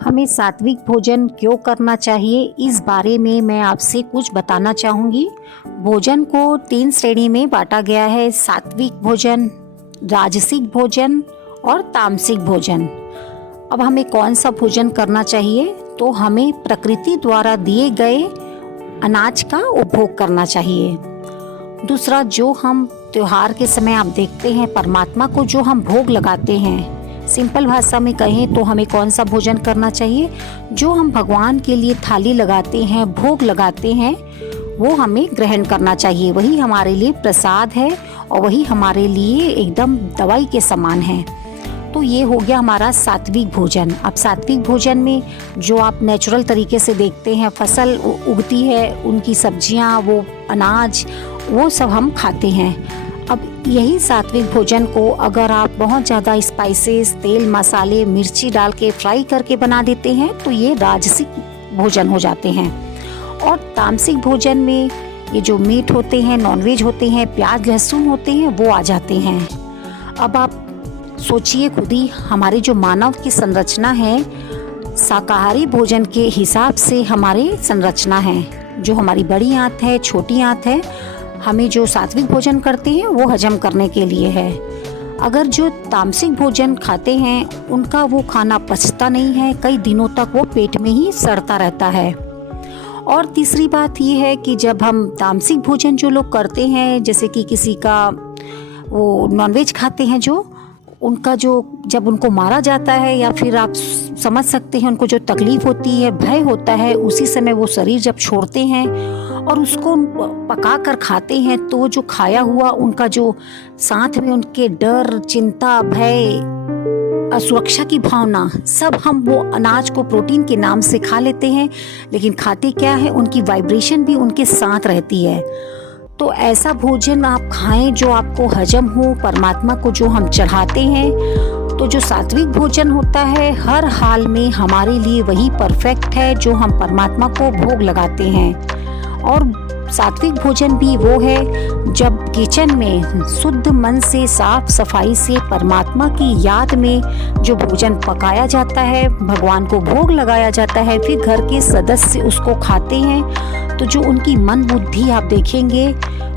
हमें सात्विक भोजन क्यों करना चाहिए, इस बारे में मैं आपसे कुछ बताना चाहूँगी। भोजन को 3 श्रेणी में बांटा गया है: सात्विक भोजन, राजसिक भोजन और तामसिक भोजन। अब हमें कौन सा भोजन करना चाहिए? तो हमें प्रकृति द्वारा दिए गए अनाज का उपभोग करना चाहिए। दूसरा, जो हम त्योहार के समय आप देखते हैं, परमात्मा को जो हम भोग लगाते हैं, सिंपल भाषा में कहें तो हमें कौन सा भोजन करना चाहिए? जो हम भगवान के लिए थाली लगाते हैं, भोग लगाते हैं, वो हमें ग्रहण करना चाहिए। वही हमारे लिए प्रसाद है और वही हमारे लिए एकदम दवाई के समान है। तो ये हो गया हमारा सात्विक भोजन। अब सात्विक भोजन में जो आप नेचुरल तरीके से देखते हैं, फसल उगती है, उनकी सब्जियां, वो अनाज, वो सब हम खाते हैं। अब यही सात्विक भोजन को अगर आप बहुत ज़्यादा स्पाइसेस, तेल, मसाले, मिर्ची डाल के फ्राई करके बना देते हैं तो ये राजसिक भोजन हो जाते हैं। और तामसिक भोजन में ये जो मीट होते हैं, नॉनवेज होते हैं, प्याज लहसुन होते हैं, वो आ जाते हैं। अब आप सोचिए खुद ही, हमारी जो मानव की संरचना है, शाकाहारी भोजन के हिसाब से हमारी संरचना है। जो हमारी बड़ी आंत है, छोटी आंत है, हमें जो सात्विक भोजन करते हैं वो हजम करने के लिए है। अगर जो तामसिक भोजन खाते हैं उनका वो खाना पचता नहीं है, कई दिनों तक वो पेट में ही सड़ता रहता है। और तीसरी बात ये है कि जब हम तामसिक भोजन जो लोग करते हैं, जैसे कि किसी का वो नॉनवेज खाते हैं, जो उनका जो जब उनको मारा जाता है, या फिर आप समझ सकते हैं उनको जो तकलीफ़ होती है, भय होता है, उसी समय वो शरीर जब छोड़ते हैं और उसको पका कर खाते हैं, तो जो खाया हुआ उनका जो साथ में उनके डर, चिंता, भय, असुरक्षा की भावना, सब हम वो अनाज को प्रोटीन के नाम से खा लेते हैं, लेकिन खाते क्या है, उनकी वाइब्रेशन भी उनके साथ रहती है। तो ऐसा भोजन आप खाएं जो आपको हजम हो, परमात्मा को जो हम चढ़ाते हैं। तो जो सात्विक भोजन होता है, हर हाल में हमारे लिए वही परफेक्ट है जो हम परमात्मा को भोग लगाते हैं। और सात्विक भोजन भी वो है जब किचन में शुद्ध मन से, साफ सफाई से, परमात्मा की याद में जो भोजन पकाया जाता है, भगवान को भोग लगाया जाता है, फिर घर के सदस्य उसको खाते हैं, तो जो उनकी मन बुद्धि आप देखेंगे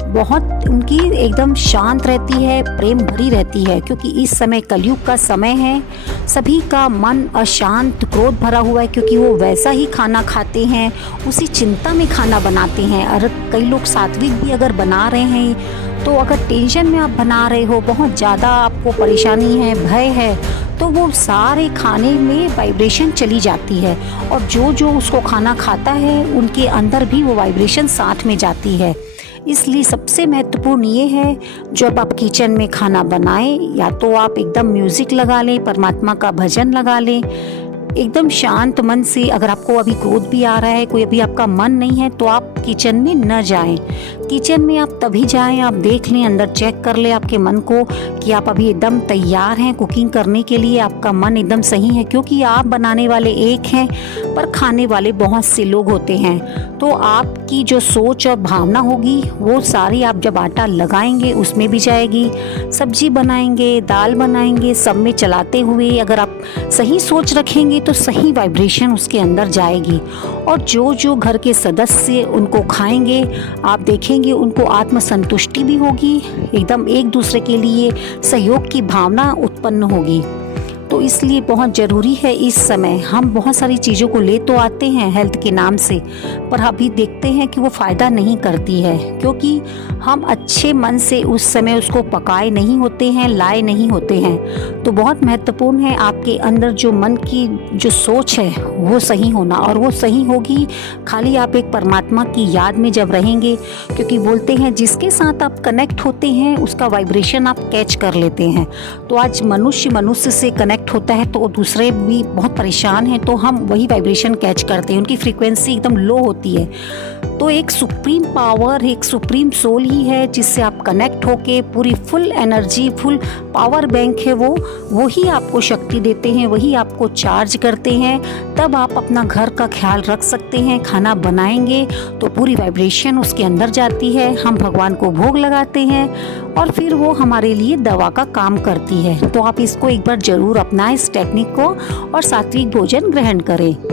बहुत उनकी एकदम शांत रहती है, प्रेम भरी रहती है। क्योंकि इस समय कलयुग का समय है, सभी का मन अशांत, क्रोध भरा हुआ है, क्योंकि वो वैसा ही खाना खाते हैं, उसी चिंता में खाना बनाते हैं। और कई लोग सात्विक भी अगर बना रहे हैं, तो अगर टेंशन में आप बना रहे हो, बहुत ज़्यादा आपको परेशानी है, भय है, तो वो सारे खाने में वाइब्रेशन चली जाती है, और जो जो उसको खाना खाता है उनके अंदर भी वो वाइब्रेशन साथ में जाती है। इसलिए सबसे महत्वपूर्ण ये है, जब आप किचन में खाना बनाएं, या तो आप एकदम म्यूज़िक लगा लें, परमात्मा का भजन लगा लें, एकदम शांत मन से। अगर आपको अभी क्रोध भी आ रहा है, कोई अभी आपका मन नहीं है, तो आप किचन में न जाएं। किचन में आप तभी जाएं, आप देख लें, अंदर चेक कर लें आपके मन को कि आप अभी एकदम तैयार हैं कुकिंग करने के लिए, आपका मन एकदम सही है। क्योंकि आप बनाने वाले एक हैं, पर खाने वाले बहुत से लोग होते हैं। तो आपकी जो सोच और भावना होगी, वो सारी आप जब आटा लगाएंगे उसमें भी जाएगी। सब्जी बनाएंगे, दाल बनाएंगे, सब में चलाते हुए अगर आप सही सोच रखेंगे तो सही वाइब्रेशन उसके अंदर जाएगी। और जो जो घर के सदस्य उनको खाएंगे, आप देखेंगे उनको आत्मसंतुष्टि भी होगी, एकदम एक दूसरे के लिए सहयोग की भावना उत्पन्न होगी। तो इसलिए बहुत ज़रूरी है, इस समय हम बहुत सारी चीज़ों को ले तो आते हैं हेल्थ के नाम से, पर अभी देखते हैं कि वो फ़ायदा नहीं करती है, क्योंकि हम अच्छे मन से उस समय उसको पकाए नहीं होते हैं, लाए नहीं होते हैं। तो बहुत महत्वपूर्ण है आपके अंदर जो मन की जो सोच है वो सही होना, और वो सही होगी खाली आप एक परमात्मा की याद में जब रहेंगे। क्योंकि बोलते हैं जिसके साथ आप कनेक्ट होते हैं उसका वाइब्रेशन आप कैच कर लेते हैं। तो आज मनुष्य से कनेक्ट होता है तो दूसरे भी बहुत परेशान हैं, तो हम वही वाइब्रेशन कैच करते हैं, उनकी फ्रीक्वेंसी एकदम लो होती है। तो एक सुप्रीम पावर, एक सुप्रीम सोल ही है जिससे आप कनेक्ट होके पूरी full energy, full power bank है वो ही आपको शक्ति देते हैं, वही आपको चार्ज करते हैं। तब आप अपना घर का ख्याल रख सकते हैं। खाना बनाएंगे तो पूरी वाइब्रेशन उसके अंदर जाती है, हम भगवान को भोग लगाते हैं और फिर वो हमारे लिए दवा का काम करती है। तो आप इसको एक बार ज़रूर अपना इस टेक्निक को और सात्विक भोजन ग्रहण करें।